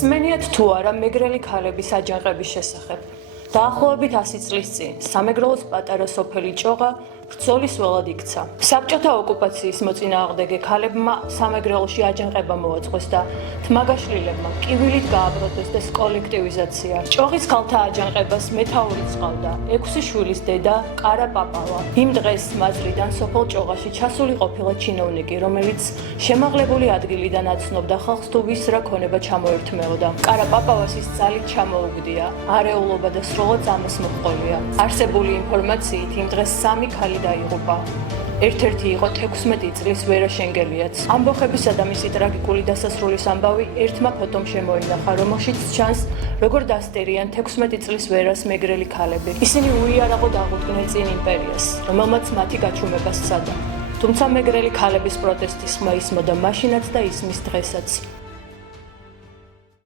სმენიათ თუ არა მეგრელი ქალების აჯანყების შესახებ. დაახლოებით 100 წლის წინ სამეგრელოს პატარა სოფელი ჭოღა ბრძოლის ველად იქცა. საბჭოთა ოკუპაციის მოწინააღმდეგე ქალებმა სამეგრელოში აჯანყება მოაწყვეს და თმაგაშლილებმა კივილით გააბროდეს კოლექტივიზაცია. ჭოღის ქალთა აჯანყებას მეთაური წყავდა 6 შვილის დედა ყარა პაპავა. იმ დღეს მაზრიდან სოფელ ჭოღაში ჩასული ყოფილა ჩინოვნიკი, რომელიც შემაღლებული ადგილიდან აცნობდა ხალხს თუ ვის რა ქონება ჩამოერთმეოდა. ყარა პაპავას ის ძალით ჩამოუგდია, არეულობა და სრულად ამას მოჰყოლია. არსებული ინფორმაციით იმ დღეს 3 ქალი დაიღუპა. ერთ-ერთი იყო 16 წლის ვერა შენგელიაც. ამბოხებისა და მისი ტრაგიკული დასასრულის ამბავი ერთმა ფოტომ შემოინახა, რომელშიც ჩანს, როგორ დასტერიან 16 წლის ვერას მეგრელი ქალები. ისინი უიარაღოდ აღუდგნენ წინ იმპერიას, რომელმაც მათი გაჩუმება სცადა. თუმცა მეგრელი ქალების პროტესტის ხმა ისმოდა მაშინაც და ისმის დღესაც.